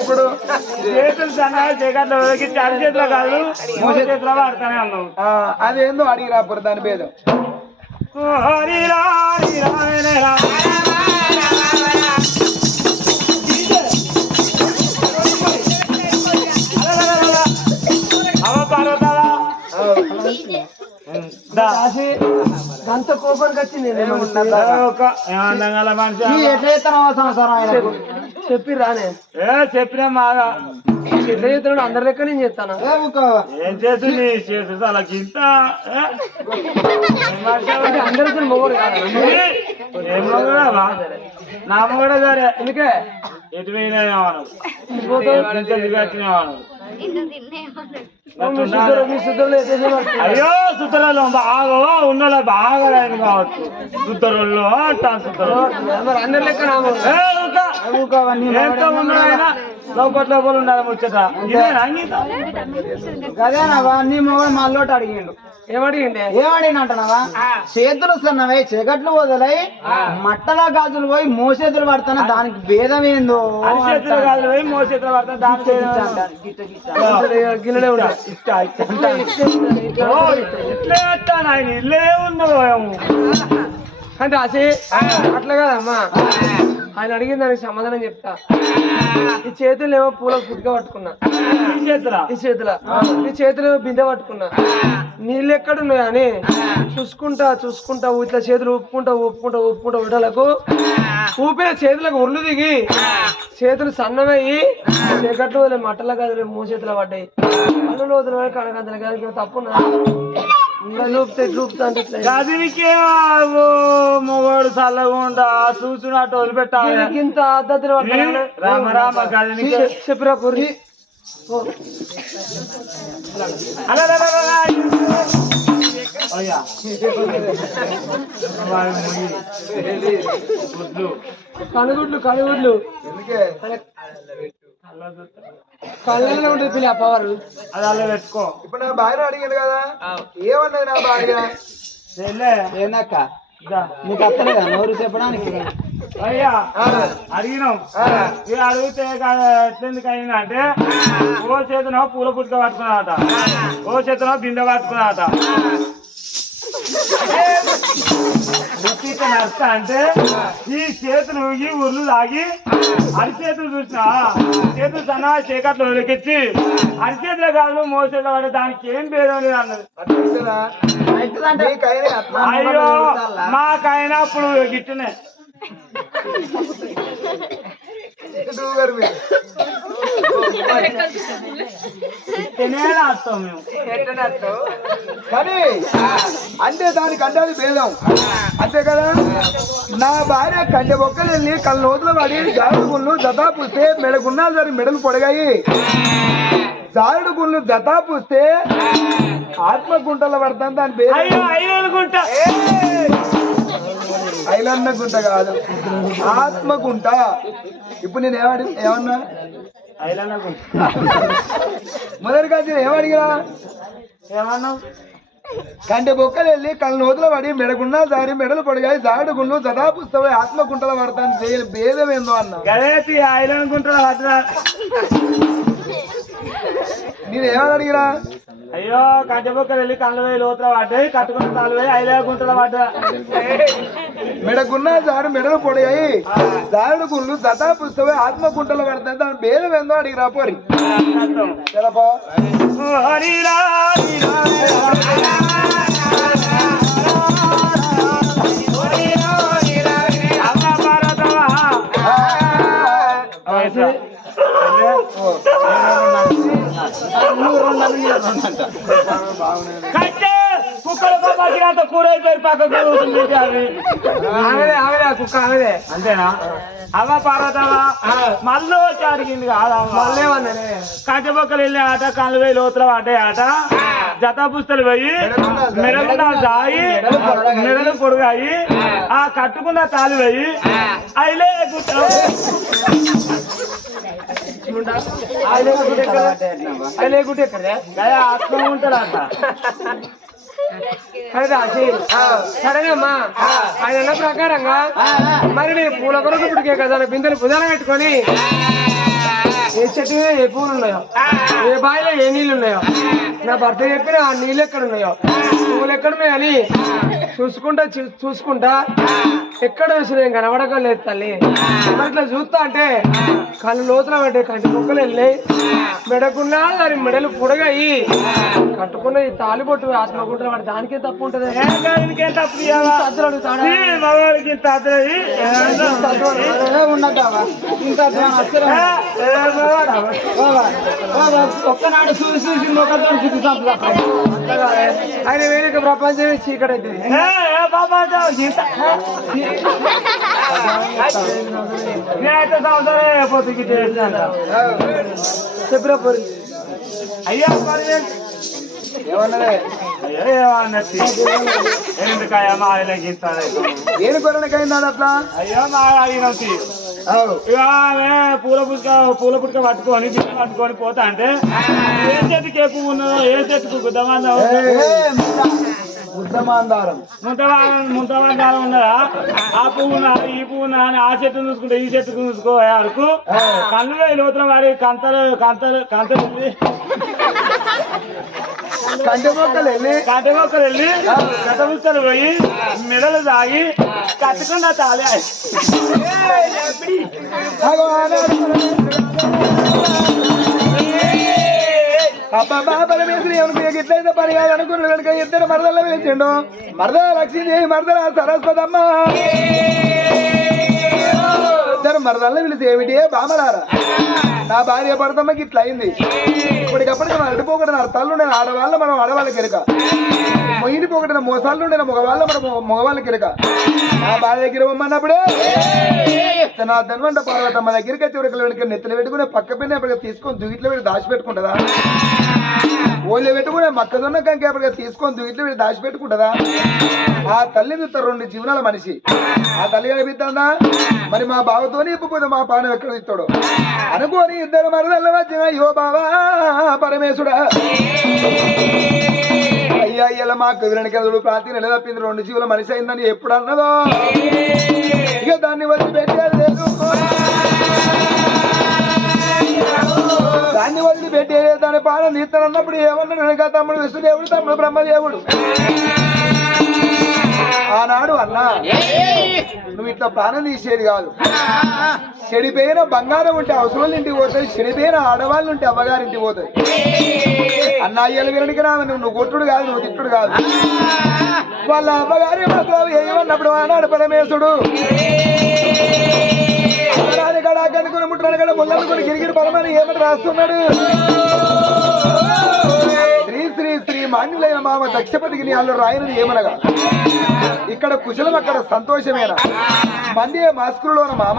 ఇప్పుడు చేతులు సన్నగా చీకట్లో అరి చేతిలో కాదు మూడు చేతిలో వాడతానే అన్నావు ఆ, అదేందో అడిగి రాపురు దాని భేదం హరి రా, హరి రా, హరి రా. అవ పార్వతావా? దా. అంత కోపానికి చెప్పి రానే ఏ చెప్పినా మాగా. ఎట్లా చేస్తున్నాడు అందరి లెక్క నేను చేస్తాను? ఏ ఊకో. ఏం చేసి నీ చేసి అలా గింత? అంటే అందరికీ మొగడు కాదు? నా మొగడే సరే. ఎందుకే? ఎటు. మీ మీ? అయ్యో సుత్తలలో బాగా ఉన్నలో బాగా రాయను కావచ్చు సుత్తరుల్లో అంటా సుత్తరు మరి అందరి లెక్క నా మొగడు. ఏ ఊక. ఎంత ఉన్నాయన లోపల లోపల ఉండాలి ముచ్చట. ఇదే అంగీతం? గదేనావా నీ మొగడు మళ్ళోటి అడిగిండు. ఏమడిగిండే? ఏమడిగినంటున్నావా చేతులు సన్నవై చీకట్లు వదిలై మట్టల గాజులు పోయి మోసేతులు పడతాను? దానికి భేదం ఏందో చేతులు కాదు పోయి మో చేతులు పడతా దాని గిన్నెడే ఉంటా ఇష్ట ఇష్ట ఓ, ఇట్లే ఎత్తాను ఆయన ఇల్లే ఉందో అంటే అసే అట్లా కాదమ్మా. ఆయన అడిగిన దానికి సమాధానం చెప్తా. ఈ చేతులు ఏమో పూల పుట్టుక పట్టుకున్నా. ఈ చేతుల? ఈ చేతుల. ఈ చేతులు ఏమో బిందె పట్టుకున్నా. నీళ్ళు ఎక్కడున్నాయి అని చూసుకుంటా చూసుకుంటా ఇట్లా చేతులు ఊపుకుంటా ఊపుకుంటా ఊపుకుంటా ఉండలకు ఊపిన చేతులకు ఉర్లు దిగి చేతులు సన్నమయ్యి చీకట్లు మట్టల గదిలే మూ చేతులు పడ్డాయి అన్నులు వదిలే కనకంతలు కానీ తప్పున్నా. అంటే గదినికేమో మొగోడు చల్లగా ఉండా చూసినట్టు వదిలిపెట్టాలి ఇంత అద్దతులు రామ రామ గదినికి. కనుగుడ్లు కనుగుడ్లు. ఎందుకే? కళ్ళల్లో ఉంటుంది పిల్ల పవర్ అది అలా పెట్టుకో. ఇప్పుడు నా భార్య అడిగాడు కదా? ఏమన్నది నా భార్య? ఏందక్క. నీకు అత్తలేదా? నోరు చెప్పడానికి. అయ్యా అడిగినాం. ఇక అడిగితే ఎట్లెందుకు అయింది అంటే ఓ చేతనో పూల పుట్టుక పట్టుకున్నాట ఓ చేతనో బిందె పట్టుకున్నాట ముట్టిక నష్ట అంటే ఈ చేతులు ఈ ఉర్లు తాగి అరిచేతులు చూసినా. చేతులు సన్నా చీకట్లు ఉలికిచ్చి అరిచేతులు కాదు మోసేతులు పడే దానికి ఏం భేదం లేదు అన్నది. అయ్యో మాకైనా అప్పుడు గిట్టునే. తినే రాస్తాం మేము. కానీ అంటే దానికి అంటే భేదం. అంతే కదా? నా భార్య కంటె బొక్కలు వెళ్ళి కళ్ళ లోతులు పడి జారుడు గుళ్ళు జతా పూస్తే మెడ గున్నాలు సరి మెడలు పొడగాయి. జారుడు గుళ్ళు జతా పూస్తే ఆత్మ గుంటలు పడతాను దాని పేరు ఐలన్న గుంట కాదు. ఆత్మ గుంట ఇప్పుడు నేను ఏమడి ఏమన్నా? మొదటిగా నేను ఏమడిగినా ఏమన్నావు? కంటె బొక్కలు వెళ్ళి కళ్ళ నోతులు పడి మెడగున్నా జారి మెడలు పొడిగాయి. జారుడు గుళ్ళు ఆత్మ గుంటలు పడతాను పేరు భేదం ఏందో అన్నా. గదేటి ఐలనుకుంటా అట్లా నేను ఏమని అడిగినా అయ్యో కంచెబొక్క వెళ్ళి కళ్ళు వేయి లోతుల పడ్డాయి కట్టుకున్న తాళ్ళు ఐదు గుంటల పడ్డా మెడకున్న జాడు మెడలు పొడియాయి. జారుడు గుళ్ళు జతా పుస్తవ ఆత్మ గుంటలు పడతాను దాని బేలు ఏందో అడిగి రాపోరి తెలపా కట్టే కుక్కల పక్కన కూర పక్కకు అవి ఆమెదే ఆమెదే కుక్క ఆమెదే అంతేనా? అవ్వ పార్వతవా మళ్ళీ వచ్చి అడిగింది కాదా కంచెబొక్కలు వెళ్ళే ఆట కళ్ళు వేయి లోతుల పడ్డాయి ఆట. జత పుస్తలు పోయి మెడగుండాలు సాయి మెడలు పొడుగాయి ఆ కట్టుకున్న తాళి పోయి అయిలే గుట్ట. గుట్టి ఆత్మ సరే రాసి సరేనమ్మా ఆయన అన్న ప్రకారంగా మరి నేను పూల కొరకు పుట్టుకే కదా బిందెలు భుజాన పెట్టుకొని ఏ చెట్టు మీద ఏ పూలు ఉన్నాయో ఏ బావిలో ఏ నీళ్ళు ఉన్నాయో నా భర్త చెప్పిన ఆ నీళ్ళు ఎక్కడ ఉన్నాయో? పూలు ఎక్కడ ఉన్నాయో అని చూసుకుంటా చూసుకుంటా. ఎక్కడ చూసినా కనబడకలేదు తల్లి. మరి ఇట్లా చూస్తా అంటే కళ్ళు లోతుల పడ్డే కంటి మొక్కలు వెళ్ళాయి మెడకున్నా దాని మెడలు పొడగాయి. కట్టుకున్న ఈ తాలిబొట్టు ఆత్మకుంటున్న వాడు దానికే తప్పు ఉంటుంది. తప్పు మగవాడికి ఇంత అద్దయి. ఉన్నదావా ఇంత అసలు ఒక్కనాడు చూసి చూసి మొక్కతో చూసి ఆయన వేరే ప్రపంచం చీకటైతే నేనైతే సంవత్సరం అయిపోతుంది చెప్పిన పోరి అయ్యా మరి ఎందుకయ్యా మా ఆయన గీస్తాడు ఏను కొరనకైందాడు అట్లా అయ్యో మా ఆయన అవు. పూల పుట్టుక పూల పుట్టుక పట్టుకొని బిడ్డ పట్టుకొని పోతా అంటే ఏ చెట్టుకి ఏ పువ్వు ఉన్నదో ఏ చెట్టుకు గుద్దమందో ఏ, ముద్ద. ముద్దమాందారం ముంతవారం ఉన్నదా? ఆ పువ్వు ఈ పువ్వు అని ఆ చెట్టు చూసుకుంటే ఈ చెట్టు చూసుకో వరకు వేయి లోతుల వాడి కంతలు కంతలు కంతలు కంటి మొక్కలు వెళ్ళి కంటి మొక్కలు వెళ్ళి గత ముక్కలు పోయి మెడలు తాగి కట్టుకున్న తాలి అబ్బా పరమేశ్వరి అనుకునే ఇట్లయితే పని కాదు అనుకున్నాడు కనుక ఇద్దరు మరదల వేసిండు మరదల లక్ష్మీదేవి మరదల సరస్వతమ్మ. ఇద్దరు మరదల్ని పిలిచి ఏమిటి? బామలారా? నా భార్య భర్తమ్మకి ఇట్లా అయింది. ఇప్పటికప్పటికి మనం అడిపోకుండా నా తల్లు నేను ఆడవాళ్ళ మనం ఆడవాళ్ళకి కెరక. మొయిని పోకటిన మోసాలు ఉండే మగవాళ్ళ మనం మగవాళ్ళకి కెరక. నా భార్య దగ్గర పొమ్మన్నప్పుడు నా ధన్వంట పార్వతమ్మ దగ్గరికి వచ్చి ఉరకలు నెత్తలు పెట్టుకుని పక్క పిన్న ఎప్పటికీ తీసుకొని దుగిట్లో పెట్టి దాచిపెట్టుకుంటుందా? పెట్టుకుంటుందా పెట్టుకునే మొక్కజొన్న కంకి తీసుకొని దుగిట్లో పెట్టి దాచి పెట్టుకుంటుందా ఆ తల్లి చూస్తారు రెండు జీవనాల మనిషి. ఆ తల్లి కనిపిస్తుందా మరి మా బావతోనే ఇప్పుకోదు మా పానం ఎక్కడ ఇస్తాడు అనుకోని ఇద్దరు మరదల్ల వచ్చిన అయ్యో బావా పరమేశుడా. అయ్యా ఇలా మా విరణకదుడు ప్రాతి నెల తప్పింది రెండు జీవుల మనిషి అయిందని ఎప్పుడు అన్నదో? ఇక దాన్ని వదిలిపెట్టేది లేదు దాన్ని వదిలిపెట్టే దాని పాలన తీస్తానన్నప్పుడు ఏమన్నాడు వెనక తమ్ముడు విష్ణుదేవుడు తమ్ముడు బ్రహ్మదేవుడు. ఆనాడు అన్నా నువ్వు ఇట్లా ప్రాణం తీసేది కాదు. చెడిపోయిన బంగారం ఉంటే అవసరం ఇంటికి పోతాయి చెడిపోయిన ఆడవాళ్ళు ఉంటే అమ్మగారింటికి పోతాయి. అన్న అయ్యలు వినడికి రా నువ్వు నువ్వు కొట్టుడు కాదు నువ్వు తిట్టుడు కాదు. వాళ్ళ అమ్మగారి మాత్రం ఏమన్నప్పుడు ఆనాడు పరమేశుడు? అమ్మగారి అనుకుని కనుకొని కదా కడ గిరిగిరి పరమని ఏమని రాస్తున్నాడు? శ్రీ శ్రీ శ్రీ మాన్యులైన మామ దక్షపతికి నీ అల్లు రాయనని ఏమనగా? ఇక్కడ కుశలం అక్కడ సంతోషమేనా? మంది మాస్కులోన మామ.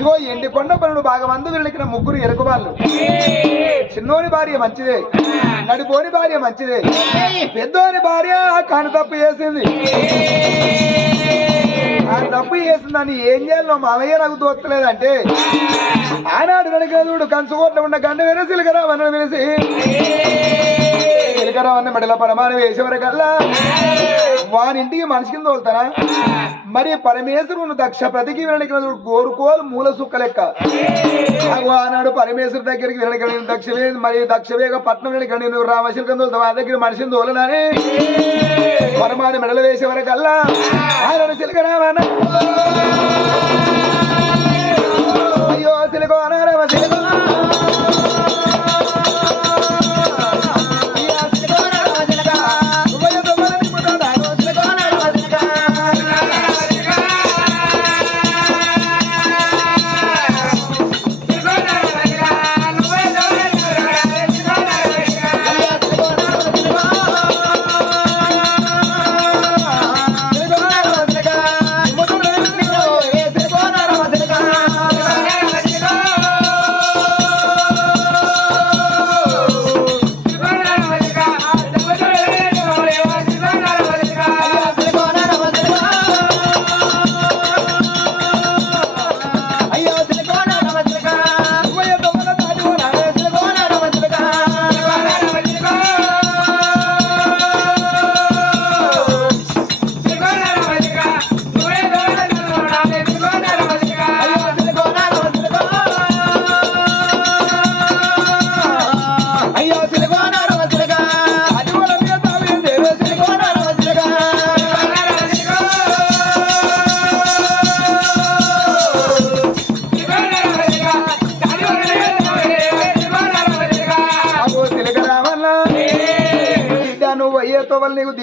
ఇగో ఎండి కొండ పనులు బాగా మందు వెళ్ళిన ముగ్గురు ఎరుకువాళ్ళు. చిన్నోని భార్య మంచిదే. నడిపోని భార్య మంచిదే. పెద్దోని భార్య కాని తప్పు చేసింది. తప్పు చేసిందని ఏం చేయాలో మామయ్య నాకు తోస్తలేదంటే ఆనాడు నడిగదుడు కంచుకోట్లో ఉన్న గండ వెనసిలు కదా మనం వేసి సిలకరావన్న మెడల పరమాణం వేసేవరకల్లా? వానింటికి మనిషి కింద తోలుతానా? మరి పరమేశ్వరుడు దక్ష ప్రతికి వినడికి గోరుకోలు మూల సుక్క లెక్క. ఆనాడు పరమేశ్వరు దగ్గరికి వినడికి దక్షవే మరి దక్షవేగ పట్నం వినడికండి నువ్వు కింద తోలుతావు? ఆ దగ్గర మనిషిని తోలనని? పరమాని మెడలు వేసే వరకల్లా ఆయన సిలకరావన్న అయ్యో సిలకో అనారమ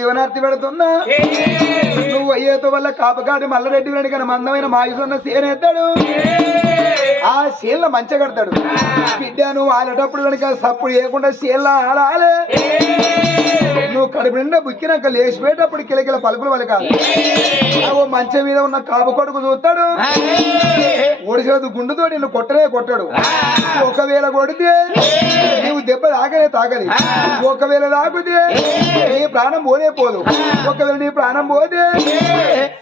అయ్యేతో పెడుతున్నా. నువ్వు అయ్యేతో వల్ల కాపకాడి మల్లరెడ్డి వెనుకన మందమైన మాయుసున్న సేనేస్తాడు ఆ శీల మంచిగా కడతాడు బిడ్డ నువ్వు ఆడేటప్పుడు కనుక సప్పుడు చేయకుండా శీల ఆడాలి నువ్వు కడుపు నిండా బుక్కినాక లేచిపోయేటప్పుడు కిలకిల పలుకులు పలకాలి ఓ మంచం మీద ఉన్న కాప కొడుకు చూస్తాడు. ఒడిసేది గుండుతో నిన్ను కొట్టనే కొట్టాడు. ఒకవేళ కొడితే నీవు దెబ్బ తాగనే తాగది ఒకవేళ తాగితే నీ ప్రాణం పోనే పోదు. ఒకవేళ నీ ప్రాణం పోతే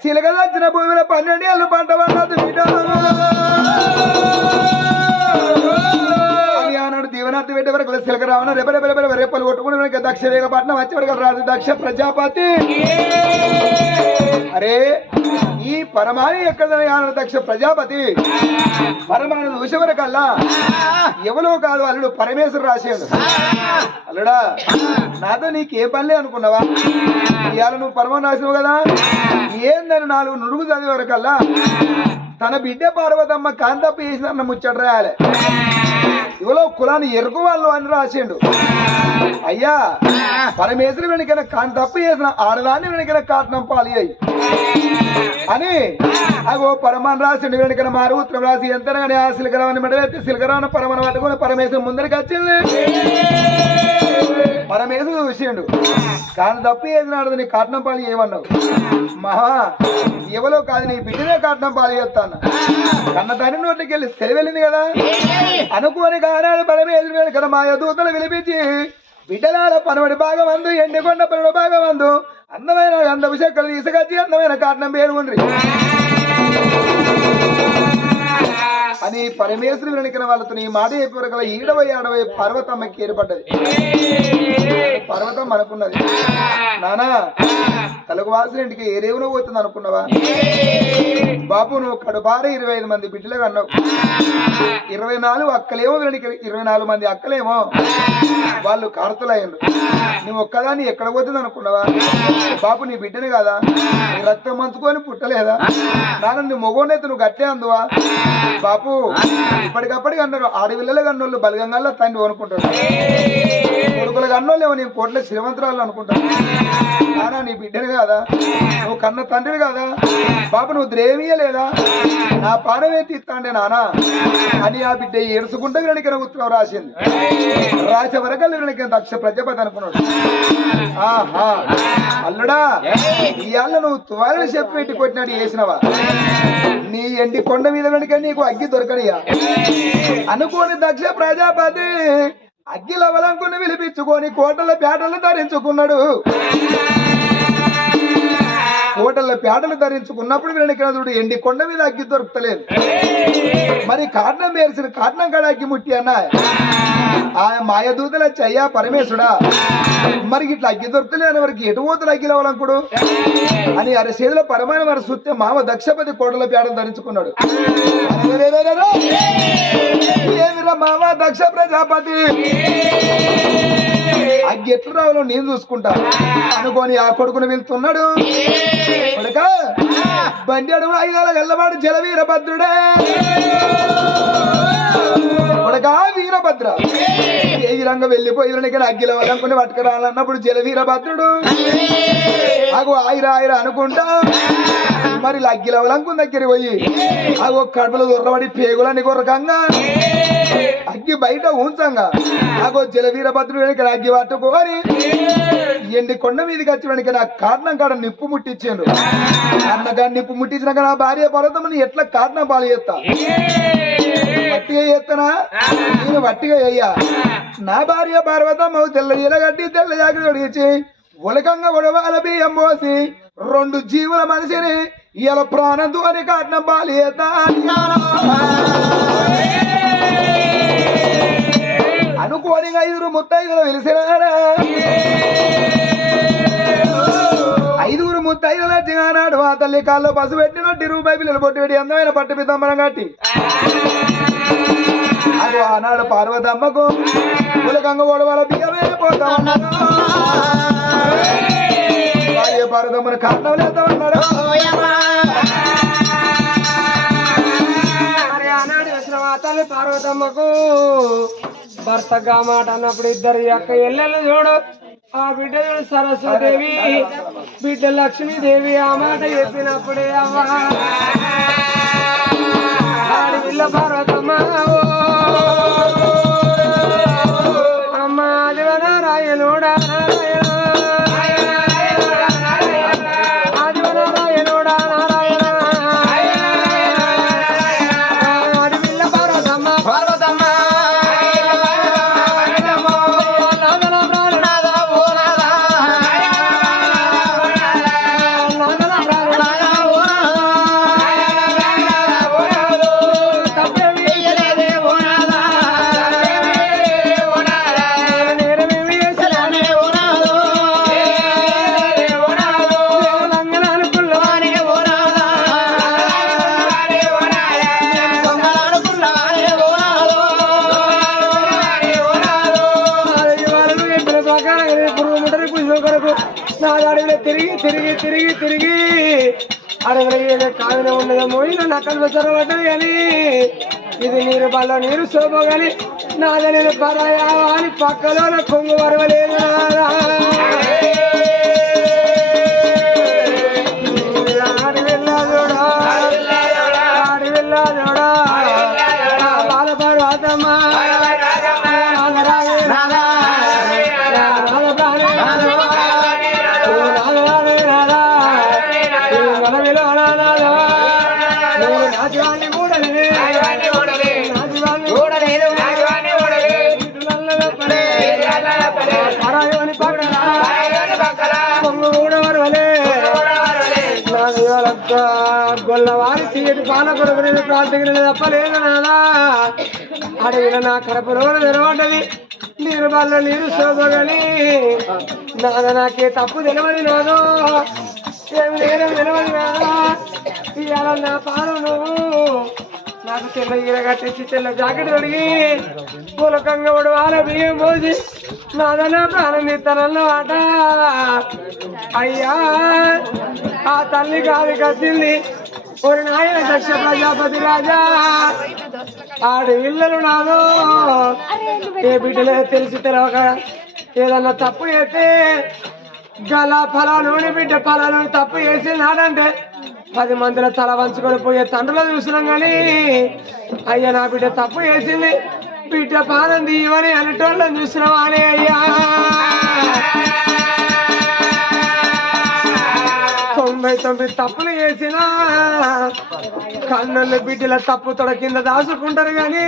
చిలక భూమిలో పన్నెండు ఏళ్ళు పంట పడ్డది దీవనార్థి పెట్టే వరకు సిలక రావణ రెప రెప రెప రెప్పలు కొట్టుకుని దక్ష రేగపట్నం వచ్చే వరకు రాజు దక్ష ప్రజాపతి అరే ఈ పరమాణి ఎక్కడ దక్ష ప్రజాపతి పరమాణు చూసే వరకల్లా? ఎవరో కాదు అల్లుడు పరమేశ్వరు రాశాడు అల్లుడా నాతో నీకు ఏ పనిలే అనుకున్నావా? ఇవాళ నువ్వు పరమాణు రాసినావు కదా? ఏందని నాలుగు నుడుగు చదివే వరకల్లా? తన బిడ్డ పార్వతమ్మ కాంతప్ప చేసిన ముచ్చట రాయాలి. ఇవలో కులాన్ని ఎరుకు వాళ్ళు అని రాసిండు. అయ్యా పరమేశ్వరి వెనుకన కాని తప్పు చేసిన ఆడదాన్ని వెనుకన కాటనం పాలి అయ్యి. అని అగో పరమాన్ రాసిండు వెనకన మారు ఉత్తరం రాసి ఎంతగానే ఆ సిలకరావని మెడలెత్తి సిలకరావని పరమను పట్టుకుని పరమేశ్వరం ముందరికి వచ్చింది. పరమేశ్వరుడు చూసిండు. కానీ తప్పు చేసిన ఆడదని కాటనం పాలు ఏమన్నావు మహా ఎవలో కాదు నీ బిడ్డనే కాటనం పాలు చేస్తాను. కన్న తండ్రి నోటికి వెళ్ళి సెలవెళ్ళింది కదా? అనుకోని కారణాలు పరమేశ్వరుడు కదా మా దూతలు విలిపించి బిడ్డలాల పనవడి భాగం అందు ఎండికొండ పనుడు భాగం అందు అందమైన అందపు చెక్కలు తీసుకొచ్చి అందమైన కాటనం పేరుకుండ్రి అని పరమేశ్వరుడు వెనుకన వాళ్ళతో ఈ మాట చెప్పి గల ఈడవై ఆడవై పర్వతమ్మకి ఏర్పడ్డది. పర్వతం అనుకున్నది నానా తలకు వాసులు ఇంటికి ఏ రేవునో పోతుంది అనుకున్నావా? బాబు నువ్వు కడుపారే ఇరవై ఐదు మంది బిడ్డలు అన్నావు. ఇరవై నాలుగు అక్కలేమో వీళ్ళకి ఇరవై నాలుగు మంది అక్కలేమో వాళ్ళు కార్తలయ్యారు నువ్వు ఒక్కదాన్ని ఎక్కడ పోతుంది అనుకున్నావా? బాబు నీ బిడ్డని కదా? నీ రక్తం మంచుకొని పుట్టలేదా? నాన్న నీ మొగోనైతే నువ్వు గట్టే అందువా? బాపు ఇప్పటికప్పటికి అన్నారు ఆడపిల్లలు కన్నోళ్ళు బలగంగా తండ్రి అనుకుంటాడు కొడుకుల కన్నోళ్ళు నీ కోట్ల శ్రీమంతురాలు అనుకుంటాను నానా నీ బిడ్డని కాదా? నువ్వు కన్న తండ్రిని కాదా? బాబు నువ్వు ద్రేమీయలేదా నా పానమే తీస్తాండే నానా. అని ఆ బిడ్డ ఏడుచుకుంటే వీళ్ళకి ఉత్తరం రాసింది. రాసే వరకు వీళ్ళకి దక్ష ప్రజాపతి అనుకున్నాడు. ఆహా. అల్లుడా ఇవాళ నువ్వు తువాలని చెప్పి పెట్టి కొట్టినాడు వేసినవా నీ ఎండి కొండ మీద వెనుక నీకు అగ్గి దొరకనియా? అనుకోని దక్ష ప్రజాపతి అగ్గి లవలంకుని విలిపించుకొని కోటల పేటలు ధరించుకున్నాడు. కోటల పేటలు ధరించుకున్నప్పుడు వీరనికనదుడు ఎండి కొండ మీద అగ్గి దొరుకుతలేదు. మరి కారణం వేసిన కారణం కాడ అగ్గి ముట్టి అన్న? ఆ మాయదూతల చెయ్యా పరమేశుడా. మరి ఇట్లా అగ్గి దొరుకుతలేని వారికి ఎటు పోతులు అగ్గి లవలంకుడు అని అరసేదుల పరమైన వారి సుత్తే మామ దక్షపతి కోటల పేటలు ధరించుకున్నాడు. మామ దక్ష ప్రజాపతి. అగ్గి ఎట్లు రావాలో నేను చూసుకుంటా. అనుకొని ఆ కొడుకుని వెళ్తున్నాడు. కొడుక బండి అడుగు ఐదాల గల్లవాడు జల వీరభద్రుడే. కొడుక వీరభద్ర. ఏ విధంగా వెళ్ళిపోయి ఇక్కడ అగ్గిల వాళ్ళనుకుని పట్టుకురాలన్నప్పుడు జల వీరభద్రుడు. నాకు ఆయిర ఆయిర అనుకుంటా. మరి లగ్గిల వాళ్ళనుకుని దగ్గరికి పోయి అగో కడుపులో దొరబడి పేగులని కొరకంగా. అగ్గి బయట ఉంచంగా అగో జల వీరభద్రుడు వెనక అగ్గి పట్టుకోని ఎండి కొండ మీదకి వచ్చి వెనక నా కారణం కాడ నిప్పు ముట్టించాను అన్నగా నిప్పు ముట్టించినాక నా భార్య పర్వతమని ఎట్లా కారణం పాలు చేస్తా? వట్టిగా చేస్తానా? నేను వట్టిగా అయ్యా నా భార్య పర్వతం తెల్ల ఇలగడ్డి తెల్ల జాగ్రత్త తొడిగించి ఉలకంగా ఉడవాల బియ్యం పోసి రెండు జీవుల మనిషిని ఇలా ప్రాణంతో అని కారణం పాలు చేస్తా. అనుకోని ఐదుగురు ముత్తైదులు వెలిసినాడా? ఐదుగురు ముత్తైదుల చిన్నాడు ఆ తల్లి కాళ్ళు పసు పెట్టినట్టు రూపాయి పిల్లలు పొట్టి పెట్టి అందమైన పట్టు పితంబరం కట్టి. అది ఆనాడు పార్వతమ్మకు పులకంగ గొడవల బియ్యమే పోతా భార్య పార్వతమ్మను కారణం లేస్తామన్నాడు ఆనాడు వచ్చిన పార్వతమ్మకు భర్తగా మాట అన్నప్పుడు ఇద్దరు యొక్క ఎల్లెళ్ళు చూడు. ఆ బిడ్డ చూడు సరస్వదేవి. బిడ్డ లక్ష్మీదేవి ఆ మాట చెప్పినప్పుడే అమ్మా. ఆడి పిల్ల పార్వతమ్మ అమ్మ ఆదివ తిరిగి తిరిగి తిరిగి తిరిగి. అడవిలో కావిన ఉన్నది మోయిన నక్కలు వచ్చరబడ్డది కానీ ఇది నీరు బల్ల నీరు శోభ కానీ నాదని పరాయా అని పక్కలో కొంగు వరవలేదు. తీయటి పాల కొరకు నేను ప్రార్థన తప్పలేదు నాదా అడవిన నా కడపలో రోజు నీరు బల్ల నీరు శోభగని నాద నాకే తప్పు తెలవని నాదో. ఏం నేరం తెలవని నాదా ఇవాళ నా పాలు నువ్వు. నాకు తెల్ల ఈర కట్టించి తెల్ల జాకెట్ అడిగి పూలకంగా వాళ్ళ బియ్యం పోసి నాదన ప్రారంభిస్తానన్న మాట. అయ్యా ఆ తల్లి కాదు కట్టింది. ఒక నాయన దక్ష ప్రజాపతి రాజా. ఆడు ఇళ్ళలు నాను ఏ బిడ్డలే తెలిసి తెలవక ఏదన్నా తప్పు చేస్తే గల ఫలాలు బిడ్డ ఫలాలు తప్పు చేసి నాడంటే పది మందిల తల వంచుకొని పోయే తండ్రులు చూసినాం కానీ అయ్యా నా బిడ్డ తప్పు చేసింది. బిడ్డ పానం తీయమని అనేటోళ్ళని చూసినావా అని అయ్యా. తొంభై తొమ్మిది తప్పులు చేసినా కన్నుల బిడ్డల తప్పు తొడ కింద దాచుకుంటారు కానీ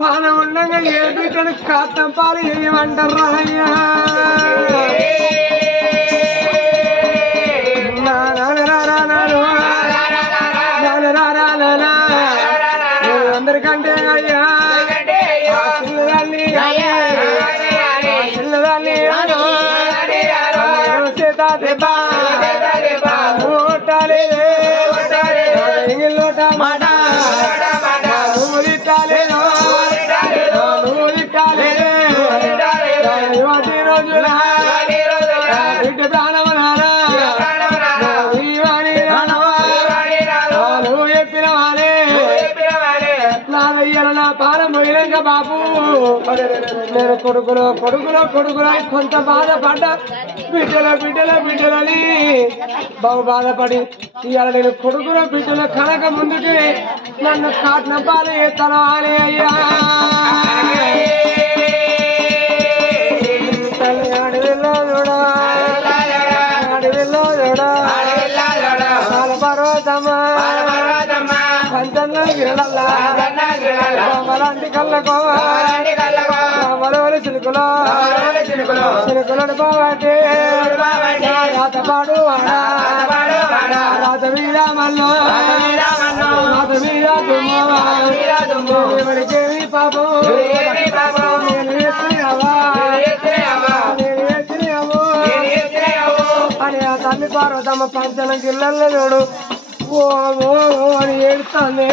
పానం ఉండగా ఏ బిడ్డను కాతం పాలు చేయమంటారు అయ్యా. నేను కొడుకులో కొడుకులో కొడుకులో కొంత బాధపడ్డా బిడ్డల బిడ్డల బిడ్డలని బాగు బాధపడి ఇవాళ నేను కొడుకులో బిడ్డల కనక ముందుకి నన్ను కాట్న పాలు ఎత్తను అయ్యా. పంచంలో కోమలాంటి కళ్ళకో కోమలోని చిలుకలో చిలుకలను పోవటే రాతపాడు రాత మీద మల్లో. రాత మీద దుమ్ము. ఎవరికేమి పాపం. నేను ఎత్తినావా నేను ఎత్తినావు అని ఆ తల్లి పార్వతమ్మ పంచన చూడు. ఓ అని ఏడుస్తానే